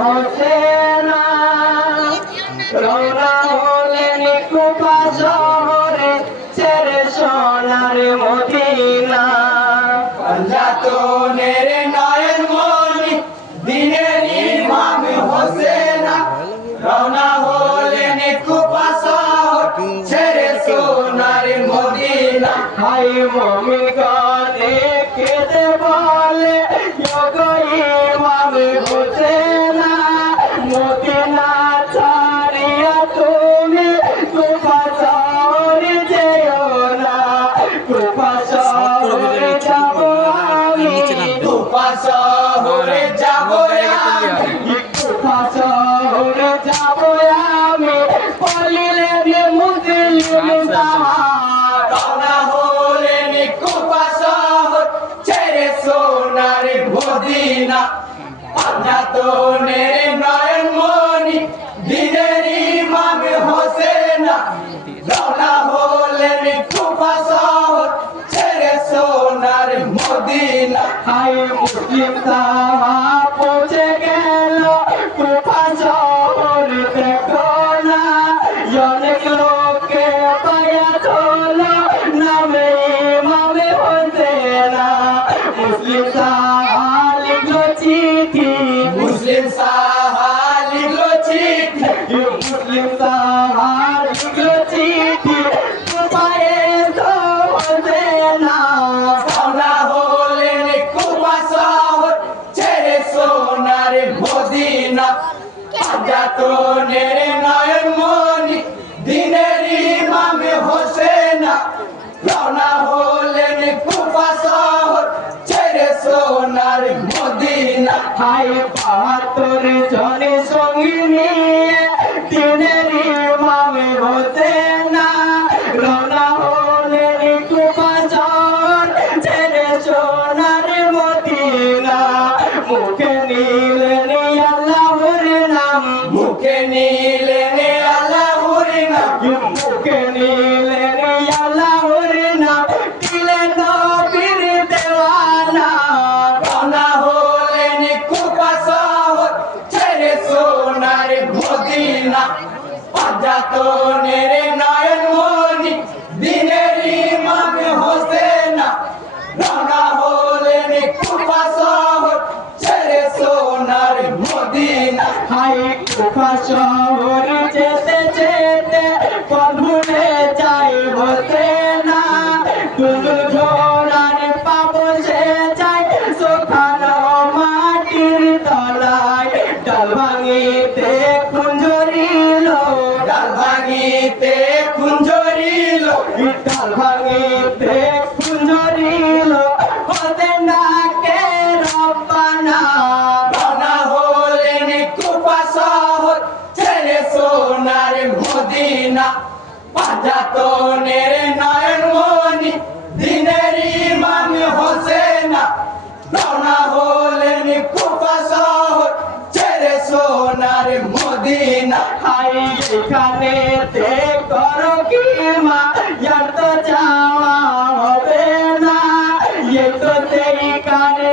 হোসেনা রওনা হলেন কুফা শহরে ছেড়ে সোনার মদিনা পাঞ্জাতনের নয়ন মনি দিনের ইমাম হোসেনা রওনা হলেন কুফা শহর ছেড়ে সোনার মদিনা। হাই মুমিন গানে কেঁদে বলে ওগো ইমাম হোসেনা মদিনা ছাড়িয়া তুমি কুফা শহরে যেও না কুফা শহরে যাব আমি কুফা শহরে যাব আমি কুফা শহরে যাব আমি বলিলেন মুসলিম তাহার রওনা হলেন কুফা শহর ছেড়ে সোনার মদিনা পাঞ্জাতনের নয়ন মনি দিনের ইমাম হোসেনা রওনা হলেন কুফা শহর ছেড়ে সোনার মদিনা। হাই মুসলিম তাহা পৌঁছে গেল কুফা শহর দেখো না অনেক লোকে পায়া চলো নামে ইমামে হোসেনা মুসলিম তাহা লিখলো চিঠি মুসলিম সাহা লিখলো চিঠি মুসলিম তাহা লিখলো চিঠি কুফায়ে তো হোসেনা রওনা হলেন কুফা শহর ছেড়ে সোনার মদিনা পাঞ্জাতনের নয়ন মনি দিনের ইমাম হোসেনা রওনা হলেন কুফা শহর ছেড়ে সোনার মদিনা। হাই ৭২ জনে সঙ্গী নিয়ে দিনের ইমাম হোসেনা রওনা হলেন কুফা শহর ছেড়ে সোনার মদিনা মুখে নিলেন আল্লাহর নাম মুখে নিলেন আল্লাহর নাম মুখে নিলেন আল্লাহর নাম দিলেন নবীর দেওয়ানা রওনা হলেন কুফা শহর ছেড়ে সোনার মদিনা পাঞ্জাতনের নয়ন মনি দিনের ইমাম হোসেনা রওনা হলেন কুফা শহর ছেড়ে সোনার মদিনা। হাই কুফা শহর যেতে যেতে কভুলে যাই হোসেনা দুলু ঘোড়ার পাবো সে যাই সোখানো মাটির তলায় ডাল ভাঙিতে কুঞ্জরিল ডাল ভাঙিতে কুঞ্জরিল ডাল ভাঙিতে কুঞ্জরিল হোসেনাকে রব্বানা রওনা হলেন কুফা শহর ছেড়ে সোনার মদিনা পাঞ্জাতনের নয়ন মনি দিনের ইমাম হোসেনা রওনা হলেন কুফা শহর ছেড়ে সোনার মদিনা। হাই এখানে তে করো কি মা ইয়ার তো যাওয়া হবে না এ তো সেই কানে